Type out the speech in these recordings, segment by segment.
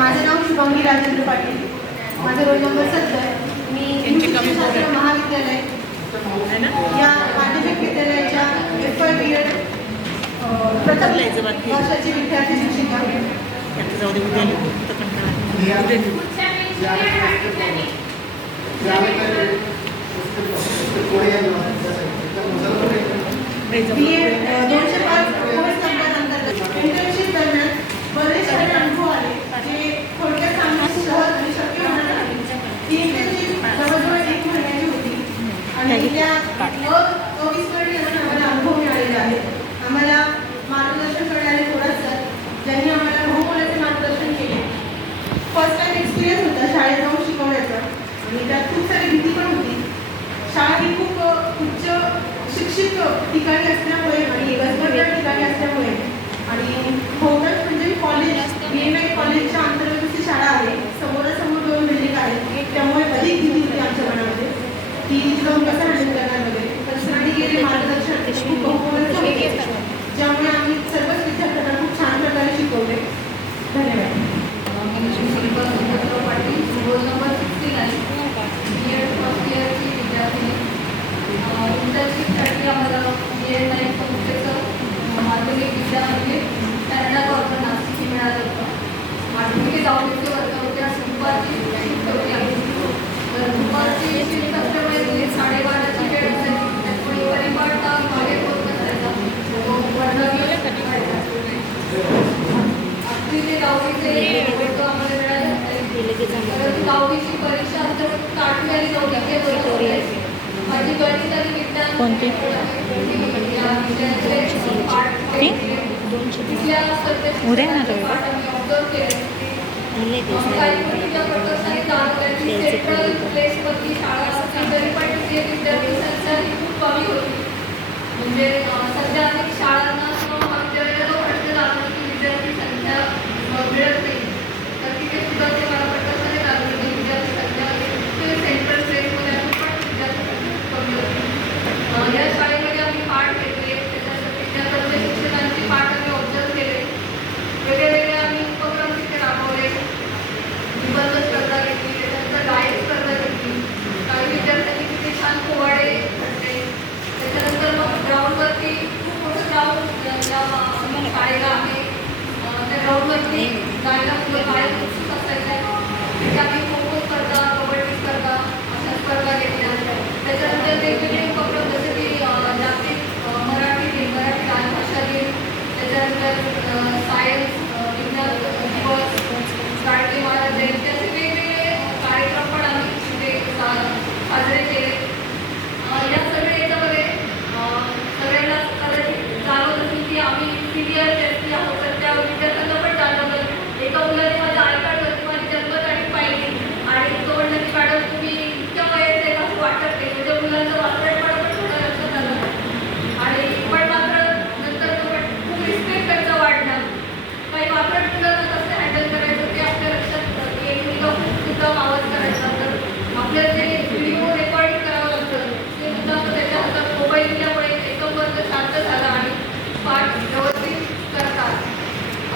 माझं नाव शुभांगी राजेंद्र पाटील, माझा roll number 70. मी शास्त्र महाविद्यालय या माध्यमिक विद्यालयाच्या FY BEd प्रथम वर्षाची विद्यार्थी शिक्षिका. BEd 205 इंटर्नशिप दरम्यान बरेच सारे अनुभव आले जे थोडक्यात सांगण्यास सहज आणि शक्य होणार नाही. ही इंटर्नशिप जवळजवळ 1 महिन्याची होती आणि त्या अविस्मरणीय आम्हाला अनुभव मिळालेले आहेत. आम्हाला मार्गदर्शन करणारे थोरात सर ज्यांनी आम्हाला बहुमोलाचे मार्गदर्शन केले. फर्स्ट टाइम एक्सपिरियन्स होता शाळेत जाऊन शिकवण्याचा आणि त्यात खूप सारी भीती पण होती. शाळा ही खूप उच्च शिक्षित ठिकाणी असल्यामुळे आणि गजबजदार ठिकाणी असल्यामुळे आणि बहुतांश म्हणजे कॉलेज BMA कॉलेजच्या अंतर्गत शाळा आहे. समोरासमोर 2 बिल्डिंग आहेत. त्यामुळे अधिक भीती होती आमच्या मनामध्ये की जाऊन कसं हँडल करणार वगैरे. तर सरांनी केले मार्गदर्शन खूप बहुमोलाचे होते ज्यामुळे आम्ही सर्वच विद्यार्थ्यांना खूप छान प्रकारे शिकवले. धन्यवाद. Patil, roll number 69, BEd first इयरची विद्यार्थी. इंटर्नशिपसाठी आम्हाला BEd नाईक संस्थेचं माध्यमिक विद्यामंदिर कॅनडा कॉर्पोरेट नाशिक मिळालं होतं. माध्यमिक आवडीचे वर्ग होते आणि दुपारची शिफ्ट होती आम्ही. तर दुपारची शिफ्ट असल्यामुळे 12:30ची वेळ असायची. त्यामुळे परिपाठ मागे होत नसायचा. तो वर्ग अगदी ते 10वीचे वर्ग आम्हाला मिळाले. परंतु 10वीची परीक्षा अंतर्गत 8वी आणि 9वीचे वर्ग होते. माझी गणित आणि विज्ञान कोणती? या विषयाचे पाठ तिथल्या सब्जेक्टचे पाठ आम्ही ऑब्झर्व केले. काही गोष्टीच्या पटकसाने जाणवल्याची सेंट्रल प्लेसवरती शाळा असली तरी पण तिथे विद्यार्थी संख्या ही खूप कमी होती. म्हणजे सध्या अनेक शाळांना किंवा महाविद्यालयाला वाटतं जाणवलं की विद्यार्थी संख्या मिळत नाही. तर तिथे सुद्धा ते मला पटकसाने जाणवलं की विद्यार्थी संख्या सेंट्रल प्लेसमध्ये असून पण विद्यार्थी संख्या कमी होती. या शाळेमध्ये आम्ही पाठ घेतले. त्याच्यासाठी त्या सर्व शिक्षकांची पाठ आम्ही ऑब्झर्व केले. वेगवेगळे आम्ही उपक्रम तिथे राबवले. निबंध स्पर्धा घेतली, त्याच्यानंतर गायन स्पर्धा घेतली. काही विद्यार्थ्यांनी तिथे छान पोवाडे घडले. त्याच्यानंतर मग ग्राउंडवरती खूप मोठं ग्राउंड या शाळेला आहे. त्या ग्राउंडवरती जायला मुलं गायन उत्सुक असायचे. तिथे आम्ही खो खो स्पर्धा, कबड्डी स्पर्धा अशा स्पर्धा घेतल्या. त्याच्यानंतर वेगवेगळे उपक्रम जसे की जागतिक मराठी गायन भाषा दिन, त्याच्यानंतर सायन्स विज्ञान दिवस, गाडगे महाराज जयंती असे वेगवेगळे कार्यक्रम पण आम्ही तिथे साजरे केले. या सगळ्या याच्यामध्ये सगळ्यांना कदाचित जाणवत असेल की आम्ही सिनियर व्यक्ती आहोत. तर त्या विद्यार्थ्यांना पण जाणवलं. एका मुलाने माझ्या आय कार्डवरती माझी जन्मतारीख पाहिली आणि तो म्हणलं की मॅडम तुम्ही इतक्या वयात आहे असं वाटत नाही. म्हणजे मुलांचं वाचण्यापणा पण थोडं लक्षात आलं आणि पण मात्र नंतर तो पण खूप रिस्पेक्ट त्यांचा वाढला. काही वापरट मुलांना कसं हँडल करायचं ते आपल्या लक्षात एक मुलगा खूप सुद्धा आवाज करायचा. तर आपल्याला जे व्हिडिओ रेकॉर्डिंग करावं लागतं ते सुद्धा त्याच्या हातात मोबाईल दिल्यामुळे एकदम वर्ग शांत झाला आणि पाठ व्यवस्थित करतात.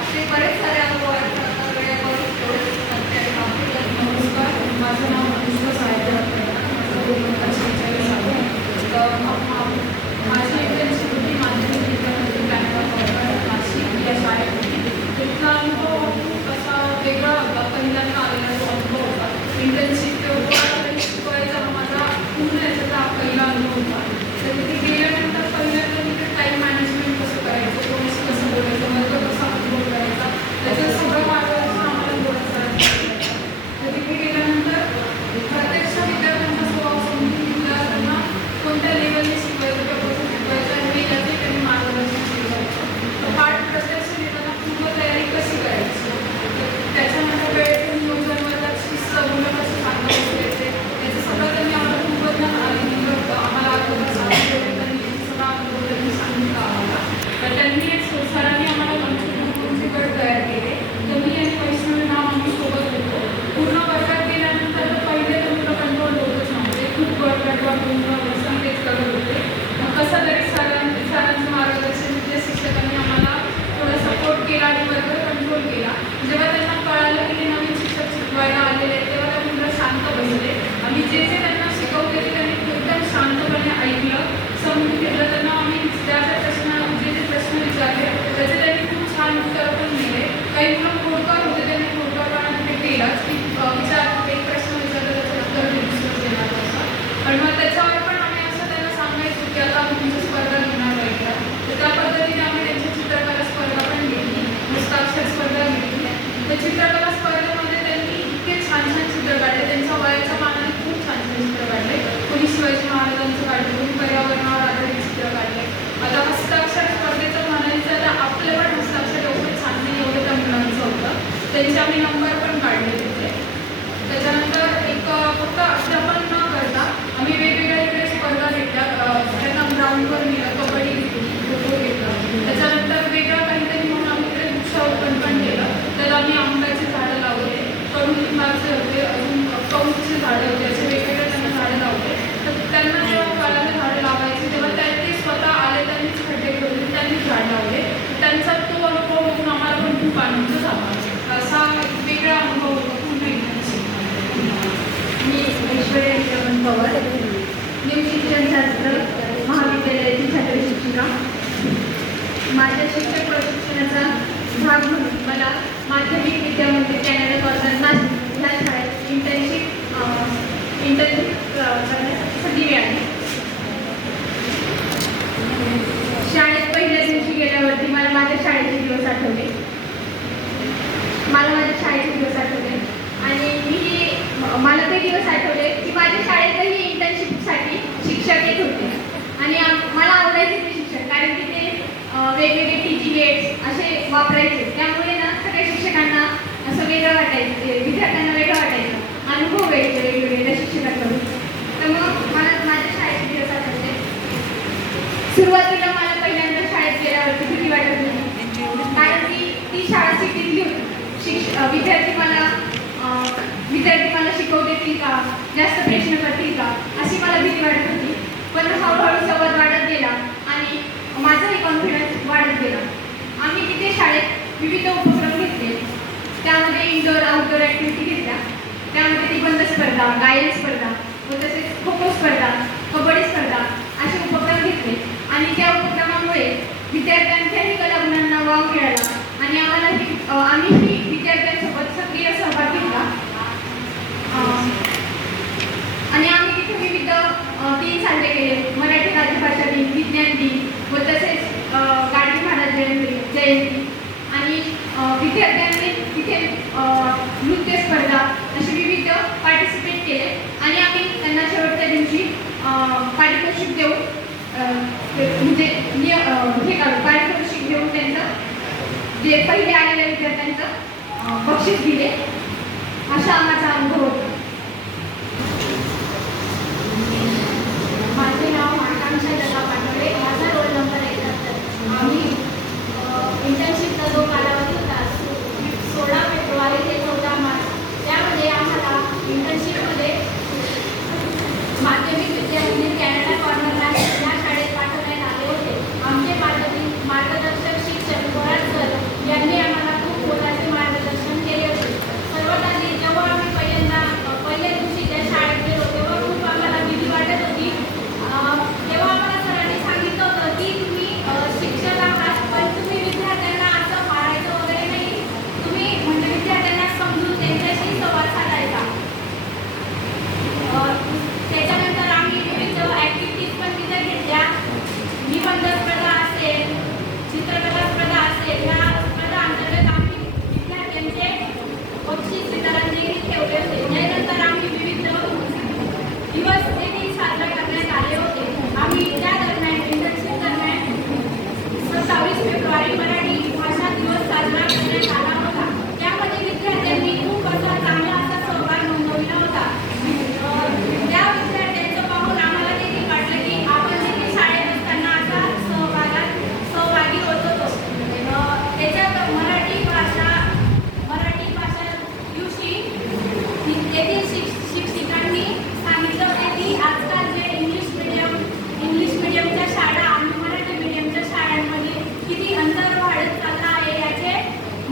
असे बरेच सारे अनुभव आहेत. आता वेळेवर नमस्कार, माझं नाव अनुष्का साहेब. माझी इंटर्नशिप होती माध्यमिक विद्यालयामध्ये कॅनडा कॉर्पोरेट नाशिक या शाळेत. तिथला अनुभव प्राणीशास्त्र महाविद्यालयाची छात्र शिक्षिका. माझ्या शिक्षक प्रशिक्षणाचा भाग म्हणून मला माध्यमिक विद्यामंदिर कॅनडा कॉर्नर नाशिक ह्या शाळेत इंटर्नशिप करण्यासाठी संधी मिळाली. शाळेत पहिल्या दिवशी गेल्यावरती मला माझ्या शाळेचे दिवस आठवले. आणि मला ते दिवस आठवले की माझ्या शाळेतही इंटर्नशिपसाठी शिक्षक येत होते आणि मला आवडायचे ते शिक्षक, कारण की ते वेगवेगळे टीचिंग एड्स असे वापरायचे. त्यामुळे ना सगळ्या शिक्षकांना असं वेगळं वाटायचं, विद्यार्थ्यांना वेगळं वाटायचं, अनुभव घ्यायचे वेगवेगळ्या शिक्षकांकडून. तर मग मला माझ्या शाळेचे दिवस आठवले. सुरुवातीला मला पहिल्यांदा शाळेत गेल्यावरती भीती वाटत होती, कारण की ती शाळा सिटीतली होती. विद्यार्थी मला शिकवू देतील का, जास्त प्रश्न करतील का, अशी मला भीती वाटत होती. पण हळूहळू संवाद वाढत गेला आणि माझाही कॉन्फिडन्स वाढत गेला. आम्ही तिथे शाळेत विविध उपक्रम घेतले. त्यामध्ये इंडोर आउटडोर ॲक्टिव्हिटी घेतल्या. त्यामध्ये निबंध स्पर्धा, गायन स्पर्धा व तसेच खो खो स्पर्धा, कबड्डी स्पर्धा असे उपक्रम घेतले. आणि त्या उपक्रमामुळे विद्यार्थ्यांच्याही कलागुणांना वाव मिळाला आणि आम्हीही विद्यार्थ्यांसोबत सक्रिय सहभाग घेतला. आणि आम्ही तिथे विविध 3 साजरे केले. मराठी राज्यभाषा दिन, विज्ञान दिन व तसेच गाडगे महाराज जयंती. आणि विद्यार्थ्यांनी तिथे नृत्य स्पर्धा असे विविध पार्टिसिपेट केले आणि आम्ही त्यांना शेवटच्या दिवशी पारितोषिक देऊन म्हणजे हे काढू पारितोषिक देऊन त्यांचं जे पहिले आलेल्या विद्यार्थ्यांचं बक्षीस दिले. असा माझा अनुभव होता. माझे नाव आकांक्षा जगा पाटोळे. माझा रोल नंबर 1. आम्ही इंटर्नशिपचा जो कालावधी होता 16 फेब्रुवारी ते 14 मार्च, त्यामध्ये आम्हाला इंटर्नशिपमध्ये माध्यमिक विद्यामंदिर कॅनडा कॉर्नर नाशिक या शाळेत पाठवण्यात आले होते. आमचे मार्गदर्शक शिक्षक बोराड सर यांनी आम्हाला खूप मोलाचे मार्गदर्शन केले होते. सर्वात आधी जेव्हा आम्ही पहिल्या दिवशी त्या शाळेत गेलो तेव्हा खूप आम्हाला भीती वाटत होती. तेव्हा आम्हाला सरांनी सांगितलं होतं की तुम्ही शिक्षक आहात, पण तुम्ही विद्यार्थ्यांना असं मारायचं वगैरे नाही. तुम्ही म्हणजे विद्यार्थ्यांना समजून त्यांच्याशी संवाद साधायचा. त्याच्यानंतर आम्ही विविध ॲक्टिव्हिटीज पण तिथे घेतल्या. निबंध स्पर्धा असेल, चित्रकला स्पर्धा असेल, ह्या स्पर्धा अंतर्गत आम्ही विद्यार्थ्यांचे बक्षीस वितरण देखील ठेवले होते. त्यानंतर आम्ही विविध दिवस देखील साजरे करण्यात आले होते. आम्ही त्या दरम्यान इंटर्नशिप दरम्यान 27 फेब्रुवारी मराठी भाषा दिवस साजरा करण्यात आला होता. त्यामध्ये विद्यार्थ्यांनी खूप असा चांगला असा सहभाग नोंदवला होता. त्या विद्यार्थ्यांचं पाहून आम्हाला देखील वाटलं की आपण देखील शाळेत असताना असा सहभागी होत होतो. त्याच्यात मराठी भाषा दिवशी येथील शिक्षिकांनी सांगितलं होते की आजकाल जे इंग्लिश मिडियमच्या शाळा आणि मराठी मिडियमच्या शाळांमध्ये किती अंतर वाढत चाललं आहे याचे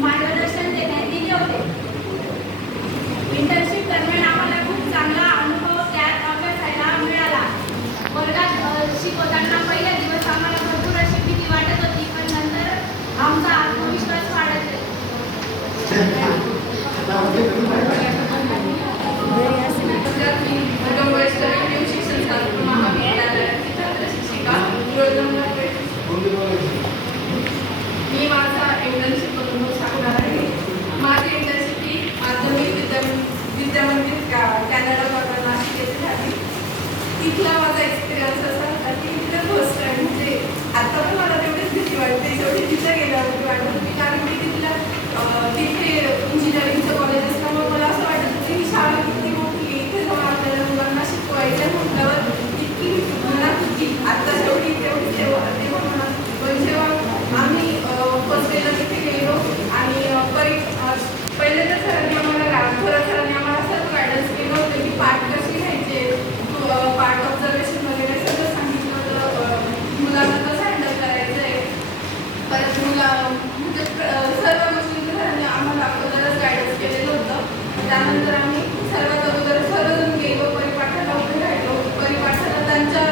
मार्गदर्शन देण्यात दिले होते. इंटर्नशिप दरम्यान आम्हाला खूप चांगला अनुभव त्यात अभ्यासायला मिळाला. वर्गात शिकवताना पहिला दिवस आम्हाला भरपूर अशी भीती वाटत होती, पण नंतर आमचा आत्मविश्वास वाढत मी माझा इंटर्नशिप अनुभव सांगणार आहे. माझी इंटर्नशिप ही माध्यमिक विद्यामंदिर कॅनडा कॉर्नर नाशिक येथे झाली. तिथला माझा एक्सपिरियन्स असा होता की तिथं फर्स्ट टाईम म्हणजे आता पण मला तेवढीच भीती वाटते जेवढी तिथं गेल्यावरती वाटत होती, कारण मी तिथे इंजिनिअरिंगचं कॉलेज असल्यामुळे मला असं वाटत होतं की शाळा किती मोठी, इथे जाऊन आपल्याला मुलांना शिकवायचं म्हटल्यावर इतकी मनात होती. आता जेवढी तेव्हा म्हणा. पण जेव्हा आम्ही फर्स्ट डेला तिथे गेलो आणि पहिले तर सरांनी आम्हाला सर्व गायडन्स केलं होतं की पाठ कशी घ्यायचे, पार्ट ऑब्झर्वेशन वगैरे सगळं सांगितलं होतं. मुलांना कसं हँडल करायचं आहे. परत म्हणजे सर्व गोष्टींचं सरांनी आम्हाला अगोदरच गायडन्स केलेलं होतं. त्यानंतर आम्ही सर्वात अगोदर सर्वजण गेलो, परिपाठाला उभे राहिलो. परिपाठाला त्यांच्या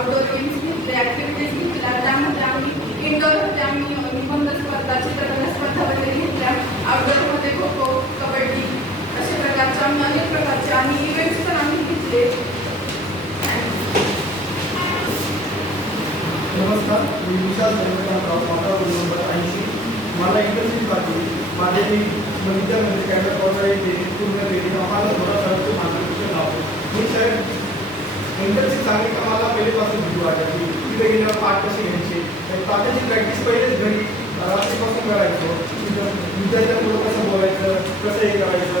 आउटडोर गेम्स घेतले, ॲक्टिव्हिटीज घेतल्या. त्यामध्ये आम्ही इनडोअरमध्ये आम्ही निबंध स्पर्धा, चित्रकला स्पर्धा वगैरे घेतल्या. आउटडोअरमध्ये खो खो, कबड्डी अशा प्रकारचे आम्ही अनेक प्रकारचे आणि इव्हेंट्स पण आम्ही घेतले. नमस्कार, मी विशाल चंद्रकांतराव, माझा रोल नंबर 80. मला इंटर्नशिपसाठी माझे विद्यामध्ये कॅडर वगैरे ते पूर्ण केले. आम्हाला थोडा सरचे मार्गदर्शन लावतो. मी सर इंटर्नशिप सांगली का मला पहिलेपासून भीती वाटायची. तिथे गेल्यावर पाठ कसे घ्यायचे, पाठाची प्रॅक्टिस पहिलेच घरी रात्रीपासून करायचो. विद्यार्थ्यांपुढं कसं बोलायचं, कसं हे करायचं.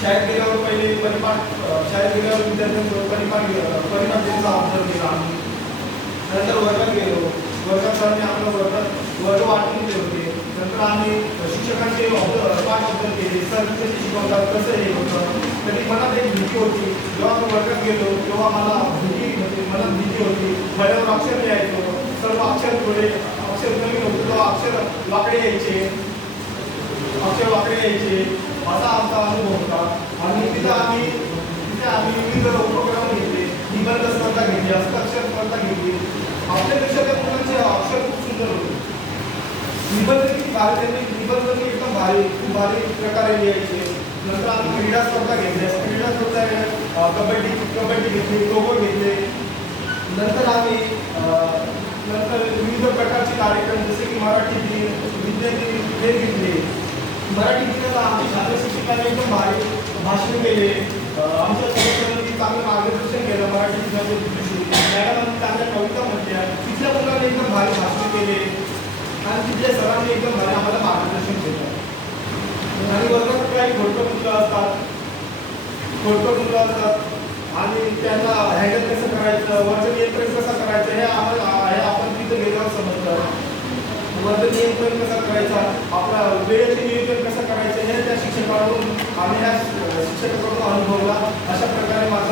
शाळेत गेल्यावर पहिले शाळेत गेल्यावर विद्यार्थ्यांसोबत परिपाठ त्यांचा ऑब्झर्व केला आम्ही. नंतर वर्गात गेलो. वर्गात सरांनी आपलं वर्ग वाटून दिले होते. नंतर आम्ही शिक्षकांचे पाठ ऑब्झर्व केले. सर कसे शिकवतात, कसं हे होतं. तरी मनात एक भीती होती. जेव्हा मी वर्गात गेलो तेव्हा मनात भीती होती. फळ्यावर अक्षर लिहायचो. सर्व अक्षर नवीन होते तेव्हा अक्षर वाकडे यायचे. असा आमचा अनुभव होता. आणि तिथे आम्ही विविध उपक्रम घेतले. निबंध स्पर्धा घेतली, हस्ताक्षर स्पर्धा घेतली. आपल्यापेक्षा त्या मुलांचे अक्षर खूप सुंदर होते. निबंध किती भारी, त्यांनी निबंध एकदम खूप भारी प्रकारे लिहायचे. नंतर आम्ही क्रीडा स्पर्धा घेतल्या. क्रीडा स्पर्धा कबड्डी घेतली, खो खो घेतले. नंतर आम्ही विविध प्रकारचे कार्यक्रम जसे की मराठी दिन, विज्ञान दिन हे घेतले. मराठी दिनाला आमच्या शालेय शिक्षकांनी एकदम भारी भाषण केले. आमच्या सदस्यांनी चांगलं मार्गदर्शन केलं. मराठी दिनाच्या दिवशी मॅडमांनी चांगल्या कविता म्हटल्या. तिथल्या मुलांनी एकदम भारी भाषण केले आणि तिथल्या सरांनी एकदम भारी आम्हाला मार्गदर्शन केलं. आणि वर्गात काही खोडकर मुलं असतात आणि त्यांना हँडल कसं करायचं, वर्ग नियंत्रण कसं करायचं हे आपण तिथं गेल्यावर समजतं. वर्ग नियंत्रण कसं करायचं, आपला वेळेचे नियोजन कसं करायचं हे त्या शिक्षकाकडून अनुभवला. अशा प्रकारे माझं